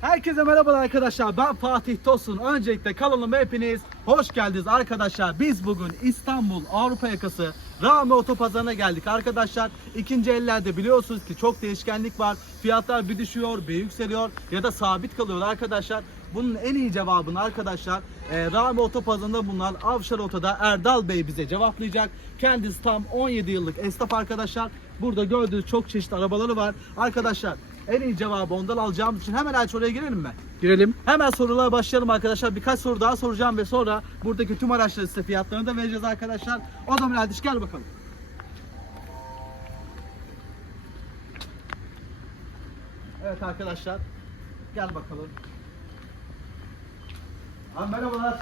Herkese merhabalar arkadaşlar. Ben Fatih Tosun. Öncelikle kanalıma hepiniz hoş geldiniz arkadaşlar. Biz bugün İstanbul Avrupa yakası Rami Otopazarı'na geldik arkadaşlar. İkinci ellerde biliyorsunuz ki çok değişkenlik var. Fiyatlar bir düşüyor, bir yükseliyor ya da sabit kalıyor arkadaşlar. Bunun en iyi cevabını arkadaşlar e, Rami Otopazarı'nda bulunan Avşar Oto'da Erdal Bey bize cevaplayacak. Kendisi tam 17 yıllık esnaf arkadaşlar. Burada gördüğünüz çok çeşitli arabaları var. Arkadaşlar en iyi cevabı ondan alacağımız için hemen Elçi oraya girelim mi? Girelim. Hemen sorulara başlayalım arkadaşlar. Birkaç soru daha soracağım ve sonra buradaki tüm araçları size fiyatlarını da vereceğiz arkadaşlar. O zaman Eldiş gel bakalım. Evet arkadaşlar. Gel bakalım. Abi merhabalar.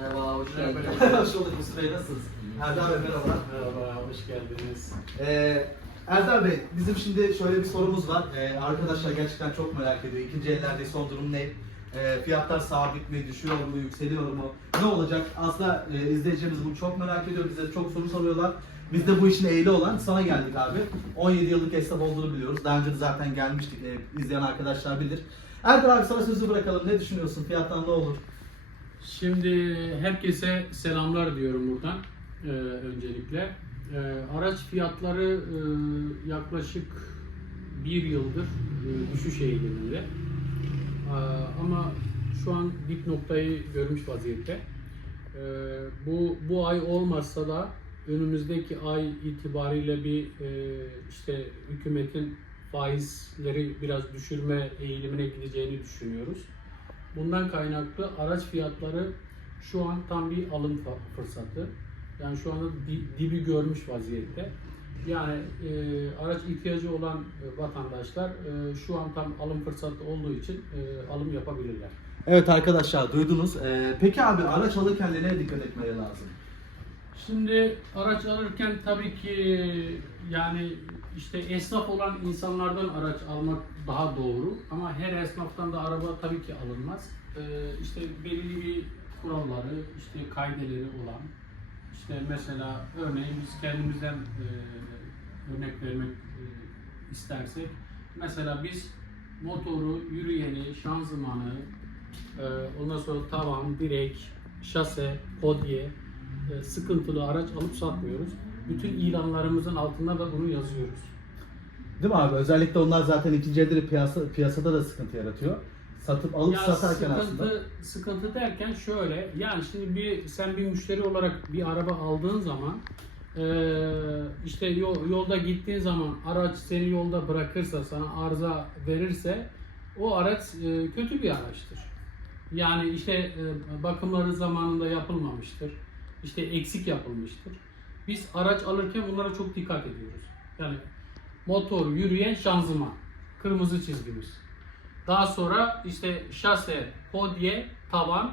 Merhaba, hoş geldiniz. Hoş bulduk Mustafa Bey nasılsınız? Erdal Bey merhabalar. Merhaba, hoş geldiniz. Ee, Erdal Bey, bizim şimdi şöyle bir sorumuz var. Ee, arkadaşlar gerçekten çok merak ediyor. İkinci ellerde son durum ne? Ee, fiyatlar sabit mi, düşüyor mu, yükseliyor mu? Ne olacak? Aslında e, izleyicilerimiz bunu çok merak ediyor. Bize çok soru soruyorlar. Biz de bu işin ehli olan sana geldik abi. 17 yıllık esnaf olduğunu biliyoruz. Daha önce de zaten gelmiştik. Ee, izleyen arkadaşlar bilir. Erdal abi sana sözü bırakalım. Ne düşünüyorsun? Fiyattan ne olur? Şimdi herkese selamlar diyorum buradan e, öncelikle. E, araç fiyatları e, yaklaşık bir yıldır e, düşüş eğiliminde. E, ama şu an dip noktayı görmüş vaziyette. E, bu bu ay olmazsa da önümüzdeki ay itibariyle bir e, işte hükümetin faizleri biraz düşürme eğilimine gideceğini düşünüyoruz. Bundan kaynaklı araç fiyatları şu an tam bir alım fırsatı. Yani şu anda di- dibi görmüş vaziyette. Yani e, araç ihtiyacı olan e, vatandaşlar e, şu an tam alım fırsatı olduğu için e, alım yapabilirler. Evet arkadaşlar duydunuz. Ee, peki abi araç alırken nelere dikkat etmeleri lazım? Şimdi araç alırken tabii ki yani işte esnaf olan insanlardan araç almak daha doğru ama her esnaftan da araba tabii ki alınmaz. Ee, işte belirli bir kuralları, işte kaideleri olan işte mesela örneğin biz kendimizden e, örnek vermek e, istersek mesela biz motoru, yürüyeni, şanzımanı, e, ondan sonra tavan, direk, şase, podye, e, sıkıntılı araç alıp satmıyoruz. Bütün ilanlarımızın altında da bunu yazıyoruz. Değil mi abi? Özellikle onlar zaten ikinci elde de piyasa, piyasada da sıkıntı yaratıyor. Satıp alıp Ya satarken sıkıntı, aslında. sıkıntı derken şöyle, yani şimdi bir sen bir müşteri olarak bir araba aldığın zaman e, işte yol, yolda gittiğin zaman araç seni yolda bırakırsa sana arıza verirse o araç e, kötü bir araçtır. Yani işte e, bakımları zamanında yapılmamıştır. İşte eksik yapılmıştır. Biz araç alırken bunlara çok dikkat ediyoruz. Yani motor, yürüyen, şanzıman. Kırmızı çizgimiz. Daha sonra işte şase, podye, tavan,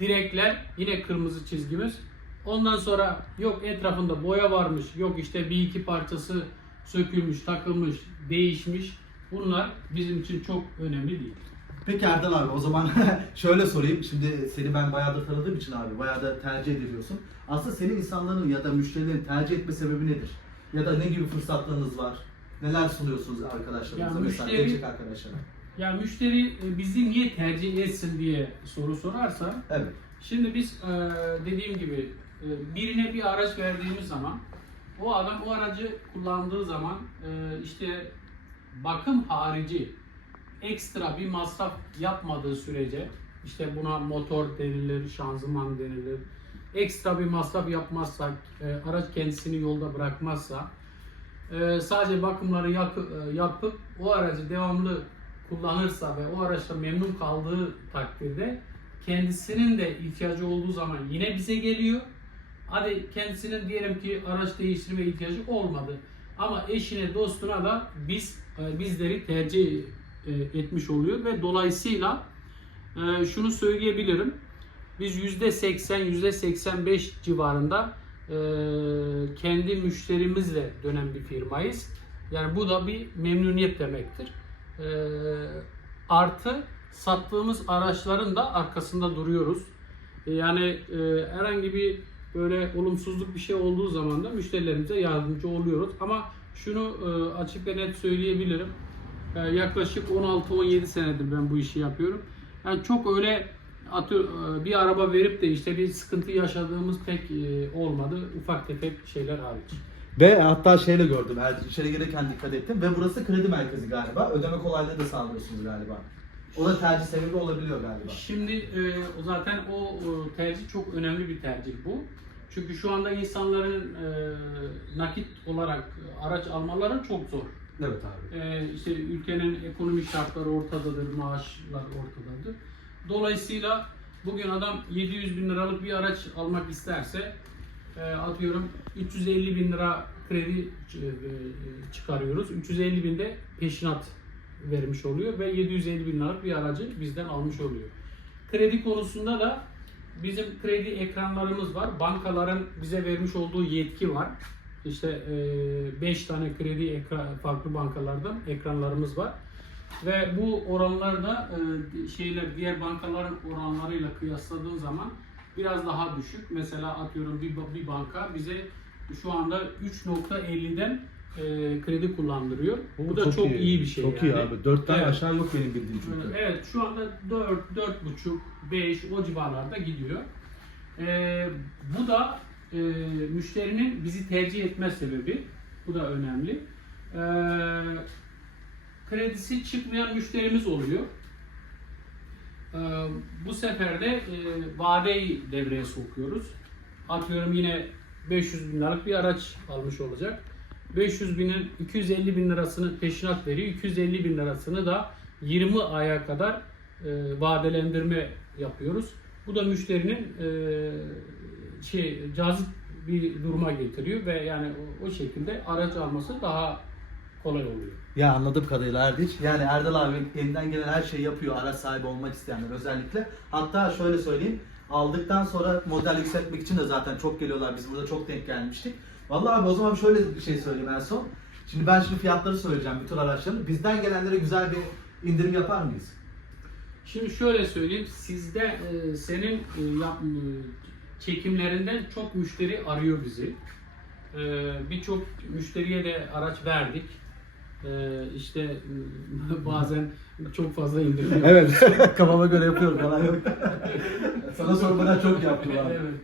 direkler yine kırmızı çizgimiz. Ondan sonra yok etrafında boya varmış, yok işte bir iki parçası sökülmüş, takılmış, değişmiş. Bunlar bizim için çok önemli değil. Peki Erdal abi o zaman şöyle sorayım. Şimdi seni ben bayağı da tanıdığım için abi bayağı da tercih ediyorsun. Aslında senin insanların ya da müşterilerin tercih etme sebebi nedir? Ya da ne gibi fırsatlarınız var? Neler sunuyorsunuz arkadaşlarınıza Ya mesela müşteri- gelecek arkadaşlara? Ya müşteri e, bizi niye tercih etsin diye soru sorarsa Evet. Şimdi biz e, dediğim gibi e, birine bir araç verdiğimiz zaman o adam o aracı kullandığı zaman işte bakım harici ekstra bir masraf yapmadığı sürece işte buna motor denilir, şanzıman denilir. Ekstra bir masraf yapmazsak, araç kendisini yolda bırakmazsa sadece bakımları yapıp o aracı devamlı kullanırsa ve o araçla memnun kaldığı takdirde kendisinin de ihtiyacı olduğu zaman yine bize geliyor. Hadi kendisinin diyelim ki araç değiştirme ihtiyacı olmadı. Ama eşine, dostuna da biz e, bizleri tercih e, etmiş oluyor ve dolayısıyla e, şunu söyleyebilirim. Biz %80, %85 civarında kendi müşterimizle dönen bir firmayız. Yani bu da bir memnuniyet demektir. E, artı sattığımız araçların da arkasında duruyoruz. E, Yani e, herhangi bir böyle olumsuzluk bir şey olduğu zaman da müşterilerimize yardımcı oluyoruz. Ama şunu e, açık ve net söyleyebilirim. Ee, yaklaşık 16-17 senedir ben bu işi yapıyorum. Yani çok öyle atıyor e, bir araba verip de işte bir sıkıntı yaşadığımız pek e, olmadı. Ufak tefek şeyler hariç. Ve hatta şeyle gördüm. Her içeri girerken dikkat ettim. Ve burası kredi merkezi galiba. Ödeme kolaylığı da sağlıyorsunuz galiba. O da tercih sebebi olabiliyor galiba. Şimdi e, o zaten o e, tercih çok önemli bir tercih bu. Çünkü şu anda insanların e, nakit olarak araç almaları çok zor. Evet abi. E, işte ülkenin ekonomik şartları ortadadır, maaşlar ortadadır. Dolayısıyla bugün adam 700 bin liralık bir araç almak isterse atıyorum 350 bin lira kredi e, e, çıkarıyoruz. 350 bin de peşinat vermiş oluyor ve 750 bin liralık bir aracı bizden almış oluyor. Kredi konusunda da bizim kredi ekranlarımız var. Bankaların bize vermiş olduğu yetki var. İşte 5 tane kredi farklı bankalardan ekranlarımız var. Ve bu oranlar da e, şeyler diğer bankaların oranlarıyla kıyasladığın zaman biraz daha düşük. Mesela atıyorum bir, bir banka bize şu anda 3.50'den e, kredi kullandırıyor. Bu da çok, iyi. bir şey. Çok yani. iyi abi. Dörtten Evet. aşağı yok benim bildiğim çünkü. Evet şu anda 4, 4,5, 5 o civarlarda gidiyor. Ee, bu da e, müşterinin bizi tercih etme sebebi. Bu da önemli. Ee, kredisi çıkmayan müşterimiz oluyor. Ee, bu sefer de e, vadeyi devreye sokuyoruz. Atıyorum yine 500 bin liralık bir araç almış olacak. 500 binin 250 bin lirasını peşinat veriyor. 250 bin lirasını da 20 aya kadar e, vadelendirme yapıyoruz. Bu da müşterinin e, şey cazip bir duruma getiriyor ve yani o, o şekilde araç alması daha kolay oluyor. Ya anladığım kadarıyla Erdiç. Yani Erdal abi elinden gelen her şeyi yapıyor araç sahibi olmak isteyenler özellikle. Hatta şöyle söyleyeyim. Aldıktan sonra model yükseltmek için de zaten çok geliyorlar. Biz burada çok denk gelmiştik. Vallahi abi o zaman şöyle bir şey söyleyeyim en son. Şimdi ben şimdi fiyatları söyleyeceğim bütün araçların. Bizden gelenlere güzel bir indirim yapar mıyız? Şimdi şöyle söyleyeyim, sizde e, senin e, yap, e, çekimlerinden çok müşteri arıyor bizi. E, Birçok müşteriye de araç verdik. E, işte bazen çok fazla indirim yapıyoruz. Evet. Kafama göre yapıyorum falan yok. Sana sormadan çok yaptım abi. evet.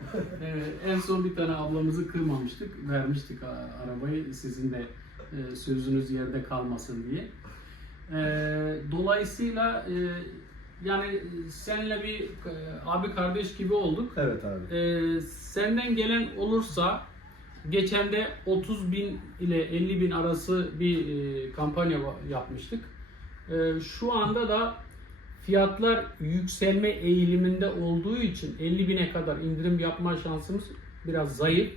evet. En son bir tane ablamızı kırmamıştık. Vermiştik arabayı sizin de e, sözünüz yerde kalmasın diye. E, dolayısıyla e, yani seninle bir e, abi kardeş gibi olduk. Evet abi. E, senden gelen olursa geçen de 30 bin ile 50 bin arası bir e, kampanya yapmıştık. E, şu anda da fiyatlar yükselme eğiliminde olduğu için 50 bine kadar indirim yapma şansımız biraz zayıf.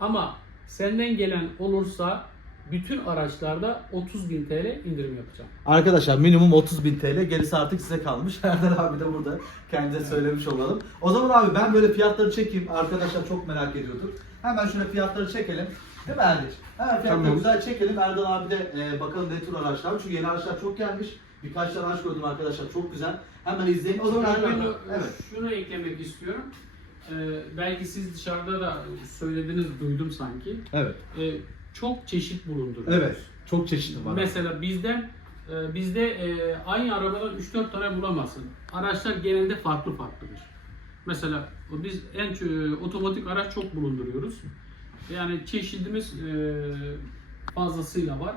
Ama senden gelen olursa bütün araçlarda 30 bin TL indirim yapacağım. Arkadaşlar minimum 30 bin TL gerisi artık size kalmış. Erdal abi de burada kendinize söylemiş olalım. O zaman abi ben böyle fiyatları çekeyim. Arkadaşlar çok merak ediyordur. Hemen şöyle fiyatları çekelim. Değil mi Erdiç? Hemen fiyatları Tamam. güzel çekelim. Erdal abi de e, bakalım ne tür araçlar. Çünkü yeni araçlar çok gelmiş. Birkaç tane araç gördüm arkadaşlar çok güzel. Hemen izleyin. O zaman Erdal ben abi. Evet. şunu eklemek istiyorum. Ee, belki siz dışarıda da söylediniz, duydum sanki. Evet. Ee, çok çeşit bulunduruyoruz. Evet. Çok çeşitli var. Mesela bizden e, bizde e, aynı arabadan 3-4 tane bulamazsın. Araçlar genelde farklı farklıdır. Mesela biz en otomatik araç çok bulunduruyoruz. Yani çeşidimiz e, fazlasıyla var.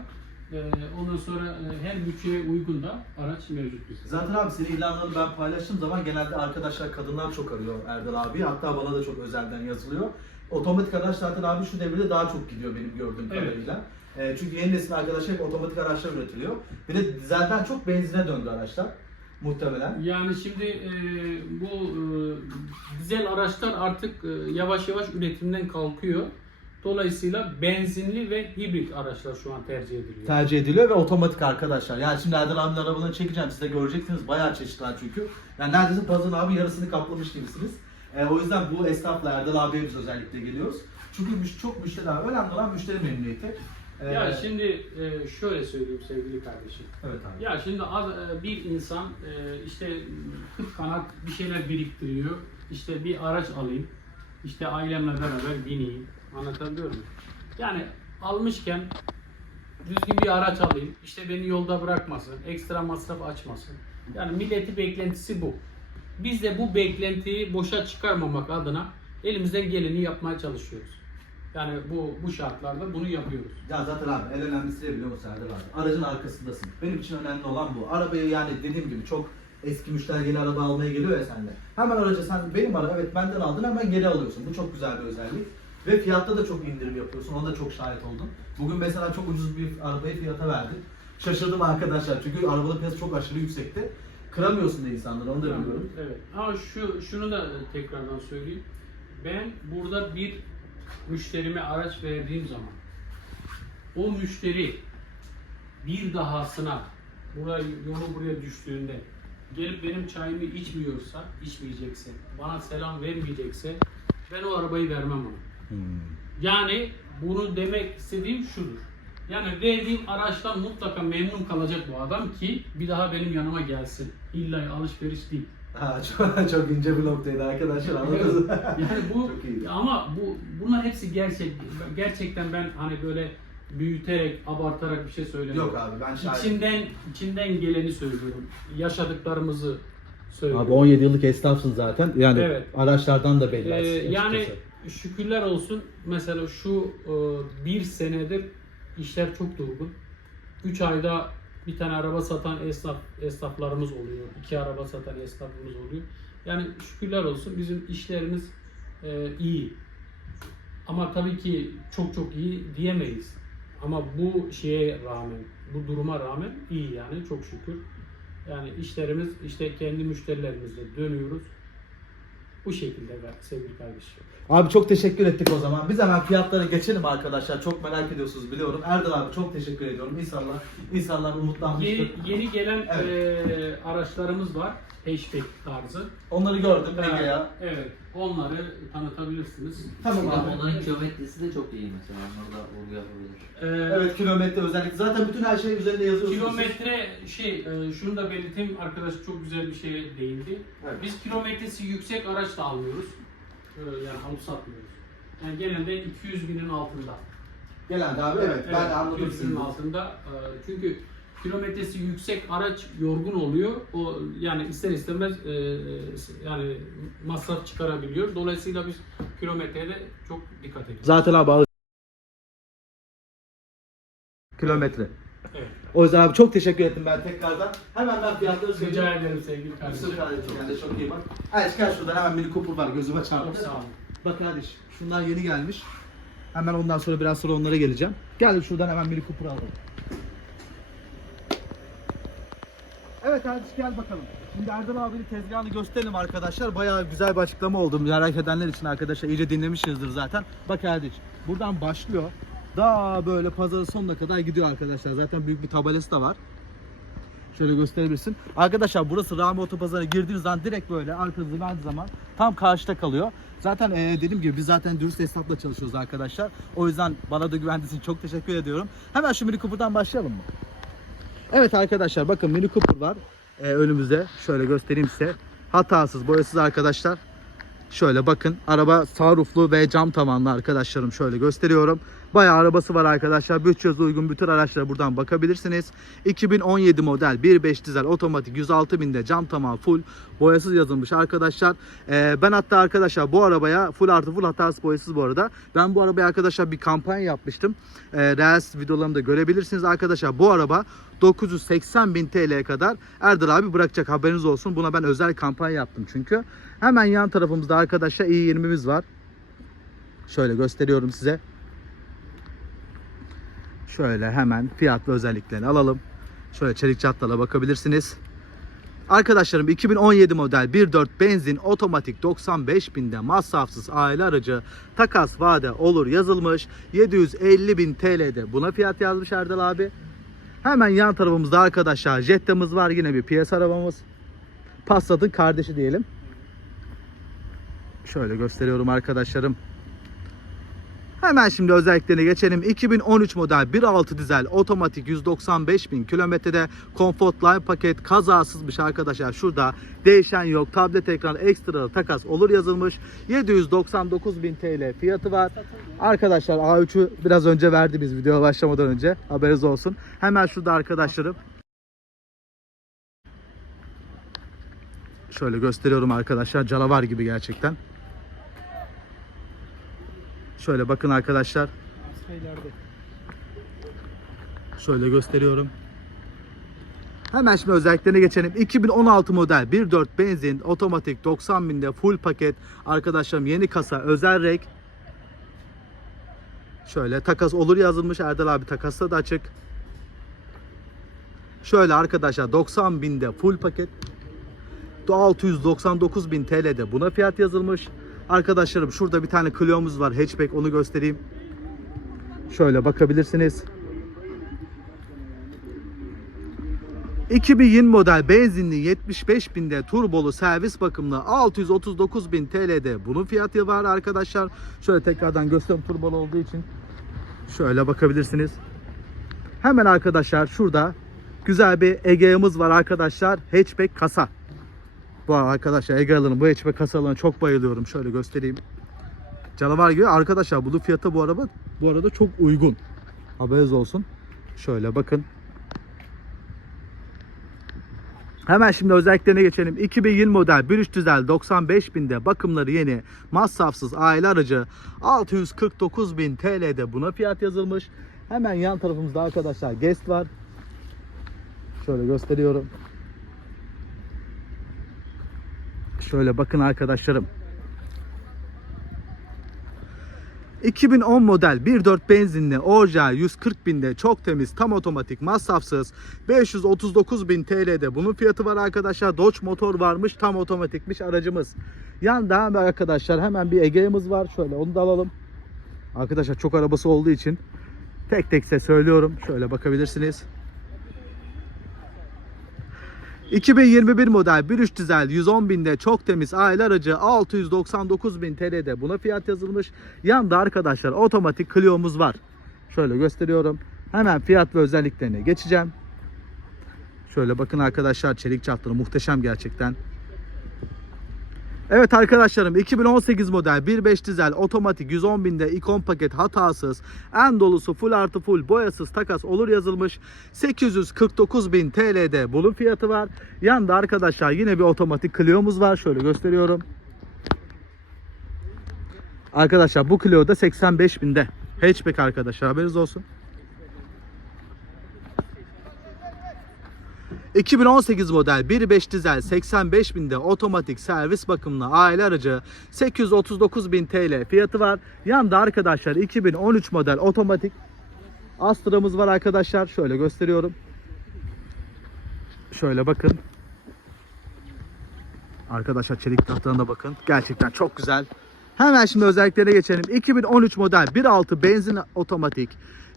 E, ondan sonra e, her bütçeye uygun da araç mevcut bizde. Zaten abi senin ilanlarını ben paylaştığım zaman genelde arkadaşlar kadınlar çok arıyor Erdal abi. Hatta bana da çok özelden yazılıyor. Otomatik araç zaten abi şu devirde daha çok gidiyor benim gördüğüm Evet. kadarıyla. E, çünkü yeni nesil arkadaşlar hep otomatik araçlar üretiliyor. Bir de dizelden çok benzine döndü araçlar. Muhtemelen. Yani şimdi e, bu e, dizel araçlar artık e, yavaş yavaş üretimden kalkıyor. Dolayısıyla benzinli ve hibrit araçlar şu an tercih ediliyor. Tercih ediliyor ve otomatik arkadaşlar. Yani şimdi Erdal abinin arabalarını çekeceğim siz de göreceksiniz. Bayağı çeşit var çünkü. Yani neredeyse pazarın abi yarısını kaplamış gibisiniz. E, o yüzden bu esnafla Erdal abiye biz özellikle geliyoruz. Çünkü müş- çok müşteri var. Önemli olan müşteri memnuniyeti. E, Ya şimdi e, şöyle söyleyeyim sevgili kardeşim. Evet abi. Ya şimdi az, e, bir insan e, işte kıt kanat bir şeyler biriktiriyor. İşte bir araç alayım. İşte ailemle beraber bineyim. Anlatabiliyor muyum? Yani almışken düzgün bir araç alayım. İşte beni yolda bırakmasın. Ekstra masraf açmasın. Yani milleti beklentisi bu. Biz de bu beklentiyi boşa çıkarmamak adına elimizden geleni yapmaya çalışıyoruz. Yani bu bu şartlarda bunu yapıyoruz. Ya zaten abi en önemlisi ne biliyor musun Serdar abi? Aracın arkasındasın. Benim için önemli olan bu. Arabayı yani dediğim gibi çok eski müşteri geri araba almaya geliyor ya sende. Hemen aracı sen benim araba evet benden aldın hemen geri alıyorsun. Bu çok güzel bir özellik. Ve fiyatta da çok indirim yapıyorsun. Ona da çok şahit oldum. Bugün mesela çok ucuz bir arabayı fiyata verdik. Şaşırdım arkadaşlar çünkü arabanın fiyatı çok aşırı yüksekti. Kıramıyorsun da insanları onu da biliyorum. Evet. Ama şu şunu da tekrardan söyleyeyim. Ben burada bir müşterime araç verdiğim zaman o müşteri bir dahasına buraya yolu buraya düştüğünde gelip benim çayımı içmiyorsa, içmeyecekse, bana selam vermeyecekse ben o arabayı vermem ona. Yani bunu demek istediğim şudur. Yani verdiğim araçtan mutlaka memnun kalacak bu adam ki bir daha benim yanıma gelsin. İlla alışveriş değil. Ha, çok, çok ince bir noktaydı arkadaşlar anladınız mı? yani bu ama bu bunlar hepsi gerçek. Gerçekten ben hani böyle büyüterek, abartarak bir şey söylemiyorum. Yok abi ben şahit. İçinden içinden geleni söylüyorum. Yaşadıklarımızı söylüyorum. Abi 17 yıllık esnafsın zaten. Yani Evet. araçlardan da belli. Ee, açıkçası. yani şükürler olsun mesela şu e, bir senedir işler çok durgun. 3 ayda bir tane araba satan esnaf esnaflarımız oluyor. iki araba satan esnafımız oluyor. Yani şükürler olsun bizim işlerimiz e, iyi. Ama tabii ki çok çok iyi diyemeyiz. Ama bu şeye rağmen, bu duruma rağmen iyi yani çok şükür. Yani işlerimiz işte kendi müşterilerimizle dönüyoruz. Bu şekilde sevgili kardeşim. Abi çok teşekkür ettik o zaman. Biz hemen fiyatlara geçelim arkadaşlar. Çok merak ediyorsunuz biliyorum. Erdal abi çok teşekkür ediyorum. İnşallah insanlar umutlanmıştır. Yeni, yeni gelen Evet. eee, araçlarımız var. Hatchback tarzı. Onları gördüm Evet, Ege'ya. Evet. Onları tanıtabilirsiniz. Tamam Ama abi. onların kilometresi de çok iyi mesela. Onları da vurgu yapabilir. Eee, Evet kilometre özellikle. Zaten bütün her şey üzerinde yazıyorsunuz. Kilometre şey eee, şunu da belirteyim arkadaş çok güzel bir şeye değindi. Evet. Biz kilometresi yüksek araç da almıyoruz. Yani alıp satmıyoruz. Yani genelde 200 binin altında. Genelde abi evet, ben anladım 200 binin altında. Eee, çünkü kilometresi yüksek araç yorgun oluyor. O yani ister istemez eee, yani masraf çıkarabiliyor. Dolayısıyla biz kilometreye de çok dikkat ediyoruz. Zaten abi Kilometre. Evet. O yüzden abi çok teşekkür ettim ben tekrardan. Hemen ben fiyatları söyleyeceğim. Rica ederim sevgili kardeşim. Yusuf kardeşim kendine çok iyi bak. Hadi çıkar şuradan hemen Mini Cooper var gözüme Çok çarptı. sağ olun. Bak kardeş şunlar yeni gelmiş. Hemen ondan sonra biraz sonra onlara geleceğim. Gel şuradan hemen Mini Cooper alalım. Evet kardeş gel bakalım. Şimdi Erdal abinin tezgahını gösterelim arkadaşlar. Bayağı güzel bir açıklama oldu. Merak edenler için arkadaşlar iyice dinlemişizdir zaten. Bak kardeş buradan başlıyor. Daha böyle pazarın sonuna kadar gidiyor arkadaşlar. Zaten büyük bir tabelası da var. Şöyle gösterebilirsin. Arkadaşlar burası Rami Otopazarı'na girdiğiniz zaman direkt böyle arkanızı verdiği zaman tam karşıda kalıyor. Zaten eee, dediğim gibi biz zaten dürüst hesapla çalışıyoruz arkadaşlar. O yüzden bana da güvendiğiniz için çok teşekkür ediyorum. Hemen şu Mini Cooper'dan başlayalım mı? Evet arkadaşlar bakın Mini Cooper var eee, önümüzde. Şöyle göstereyim size. Hatasız, boyasız arkadaşlar. Şöyle bakın araba sunrooflu ve cam tavanlı arkadaşlarım şöyle gösteriyorum. Bayağı arabası var arkadaşlar. Bütçenize uygun bütün araçlara buradan bakabilirsiniz. 2017 model 1.5 dizel otomatik 106 binde cam tavan full boyasız yazılmış arkadaşlar. Ee, ben hatta arkadaşlar bu arabaya full artı full hatasız boyasız bu arada. Ben bu arabaya arkadaşlar bir kampanya yapmıştım. Ee, Reels videolarımı da görebilirsiniz arkadaşlar. Bu araba 980 bin TL'ye kadar Erdal abi bırakacak haberiniz olsun. Buna ben özel kampanya yaptım çünkü. Hemen yan tarafımızda arkadaşlar i20'miz var. Şöyle gösteriyorum size. Şöyle hemen fiyat ve özelliklerini alalım. Şöyle çelik çatlala bakabilirsiniz. Arkadaşlarım 2017 model 1.4 benzin otomatik 95 binde masrafsız aile aracı takas vade olur yazılmış 750 bin TL'de buna fiyat yazmış Erdal abi. Hemen yan tarafımızda arkadaşlar Jetta'mız var yine bir piyasa arabamız. Passat'ın kardeşi diyelim. Şöyle gösteriyorum arkadaşlarım. Hemen şimdi özelliklerine geçelim. 2013 model 1.6 dizel otomatik 195 bin kilometrede Comfort Line paket kazasızmış arkadaşlar. Şurada değişen yok. Tablet ekran ekstra takas olur yazılmış. 799 bin TL fiyatı var. Arkadaşlar A3'ü biraz önce verdi biz videoya başlamadan önce. Haberiniz olsun. Hemen şurada arkadaşlarım. Şöyle gösteriyorum arkadaşlar. Canavar gibi gerçekten. Şöyle bakın arkadaşlar. Şöyle gösteriyorum. Hemen şimdi özelliklerine geçelim. 2016 model 1.4 benzin otomatik 90 binde full paket. Arkadaşlarım yeni kasa özel renk. Şöyle takas olur yazılmış. Erdal abi takasta da açık. Şöyle arkadaşlar 90 binde full paket. 699 bin TL'de buna fiyat yazılmış. Arkadaşlarım şurada bir tane Clio'muz var hatchback onu göstereyim. Şöyle bakabilirsiniz. 2020 model benzinli 75 binde turbolu servis bakımlı 639 bin TL'de bunun fiyatı var arkadaşlar. Şöyle tekrardan göstereyim turbolu olduğu için. Şöyle bakabilirsiniz. Hemen arkadaşlar şurada güzel bir Egea'mız var arkadaşlar. Hatchback kasa. Bu arkadaşlar Egea'ların bu hatchback kasalarına çok bayılıyorum. Şöyle göstereyim. Canavar gibi arkadaşlar bunun fiyatı bu araba bu arada çok uygun. Haberiniz olsun. Şöyle bakın. Hemen şimdi özelliklerine geçelim. 2020 model 1.3 dizel 95 binde bakımları yeni masrafsız aile aracı 649 bin TL'de buna fiyat yazılmış. Hemen yan tarafımızda arkadaşlar Guest var. Şöyle gösteriyorum. Şöyle bakın arkadaşlarım. 2010 model 1.4 benzinli orijinal 140 binde çok temiz tam otomatik masrafsız. 539 bin TL'de bunun fiyatı var arkadaşlar. Dodge motor varmış tam otomatikmiş aracımız. Yanda hemen arkadaşlar hemen bir Ege'miz var. Şöyle onu da alalım. Arkadaşlar çok arabası olduğu için tek tek size söylüyorum. Şöyle bakabilirsiniz 2021 model 1.3 dizel 110 binde çok temiz aile aracı 699 bin TL'de buna fiyat yazılmış. Yanında arkadaşlar otomatik Clio'muz var. Şöyle gösteriyorum. Hemen fiyat ve özelliklerine geçeceğim. Şöyle bakın arkadaşlar çelik çatları muhteşem gerçekten. Evet arkadaşlarım 2018 model 1.5 dizel otomatik 110 binde ikon paket hatasız en dolusu full artı full boyasız takas olur yazılmış 849 bin TL'de bunun fiyatı var. Yanında arkadaşlar yine bir otomatik Clio'muz var şöyle gösteriyorum. Arkadaşlar bu Clio da 85 binde hatchback arkadaşlar haberiniz olsun. 2018 model 1.5 dizel 85 binde otomatik servis bakımlı aile aracı 839 bin TL fiyatı var. Yanında arkadaşlar 2013 model otomatik Astra'mız var arkadaşlar. Şöyle gösteriyorum. Şöyle bakın. Arkadaşlar çelik tahtalarına bakın. Gerçekten çok güzel. Hemen şimdi özelliklerine geçelim. 2013 model 1.6 benzin otomatik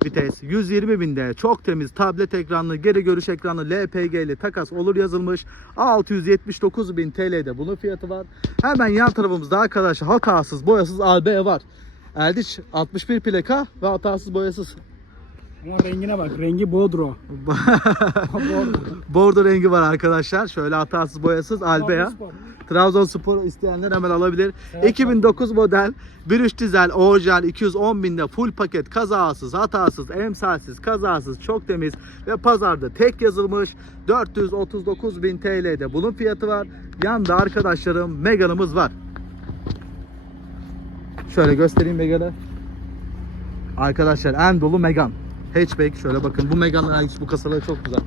vites 120 binde çok temiz tablet ekranlı geri görüş ekranlı LPG'li takas olur yazılmış 679 bin TL'de bunun fiyatı var. Hemen yan tarafımızda arkadaşlar hatasız boyasız AB var. Erdiç 61 plaka ve hatasız boyasız. Ama rengine bak. Rengi Bodro. Bordo rengi var arkadaşlar. Şöyle hatasız boyasız Albea. Spor. Trabzonspor isteyenler hemen alabilir. Evet. 2009 model 1.3 dizel orijinal 210 binde full paket kazasız, hatasız, emsalsiz, kazasız, çok temiz ve pazarda tek yazılmış 439 bin TL'de bunun fiyatı var. Yanında arkadaşlarım Megane'ımız var. Şöyle göstereyim Megane'ı. Arkadaşlar en dolu Megane. Hatchback şöyle bakın bu Megane'ın bu kasaları çok güzel.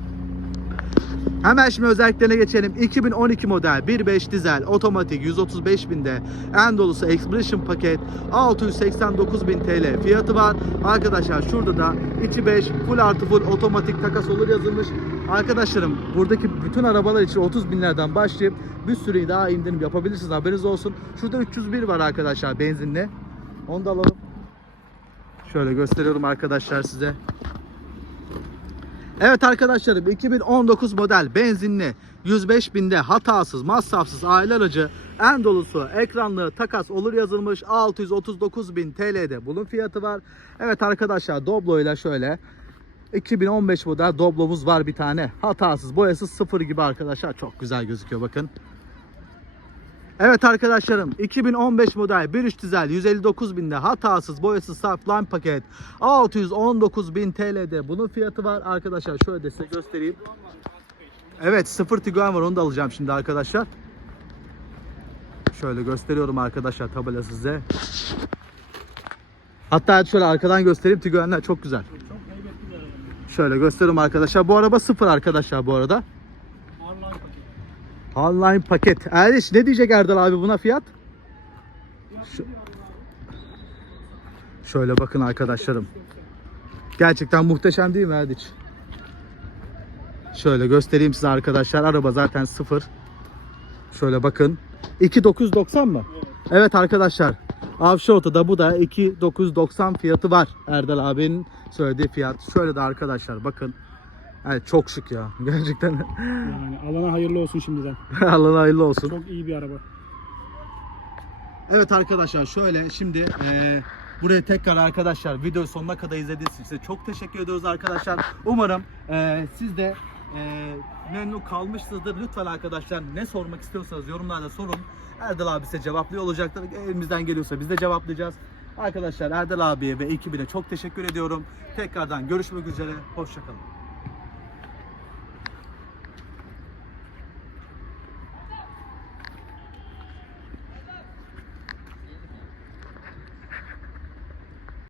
Hemen şimdi özelliklerine geçelim. 2012 model 1.5 dizel otomatik 135 binde en dolusu Expression paket 689 bin TL fiyatı var. Arkadaşlar şurada da içi 5 full artı full otomatik takas olur yazılmış. Arkadaşlarım buradaki bütün arabalar için 30 binlerden başlayıp bir sürü daha indirim yapabilirsiniz haberiniz olsun. Şurada 301 var arkadaşlar benzinli. Onu da alalım. Şöyle gösteriyorum arkadaşlar size. Evet arkadaşlarım 2019 model benzinli 105 binde hatasız masrafsız aile aracı En dolusu ekranlı takas olur yazılmış 639.000 TL'de bunun fiyatı var. Evet arkadaşlar Doblo ile şöyle 2015 model Doblo'muz var bir tane. Hatasız boyası sıfır gibi arkadaşlar. Çok güzel gözüküyor bakın. Evet arkadaşlarım 2015 model 1.3 dizel 159 binde hatasız boyasız saf line paket 619 bin TL'de bunun fiyatı var arkadaşlar şöyle de size göstereyim. Evet sıfır Tiguan var onu da alacağım şimdi arkadaşlar. Şöyle gösteriyorum arkadaşlar tabela size. Hatta şöyle arkadan göstereyim Tiguan'lar çok güzel. Şöyle gösteriyorum arkadaşlar. Bu araba sıfır arkadaşlar bu arada. Online paket. Erdiş ne diyecek Erdal abi buna fiyat? Şu- Şöyle bakın arkadaşlarım. Gerçekten muhteşem değil mi Erdiç? Şöyle göstereyim size arkadaşlar. Araba zaten sıfır. Şöyle bakın. 2990 mı? Evet arkadaşlar. Avşorta'da bu da 2990 fiyatı var. Erdal abinin söylediği fiyat. Şöyle de arkadaşlar bakın. Evet çok şık ya. Gerçekten Yani alana hayırlı olsun şimdiden. Allah'ın hayırlı olsun. Çok iyi bir araba. Evet arkadaşlar şöyle şimdi eee buraya tekrar arkadaşlar video sonuna kadar izlediğiniz için size çok teşekkür ediyoruz arkadaşlar. Umarım eee, siz de eee, memnun kalmışsınızdır. Lütfen arkadaşlar ne sormak istiyorsanız yorumlarda sorun. Erdal abi size cevaplıyor olacaktır. Elimizden geliyorsa biz de cevaplayacağız. Arkadaşlar Erdal abiye ve ekibine çok teşekkür ediyorum. Tekrardan görüşmek üzere. Hoşçakalın.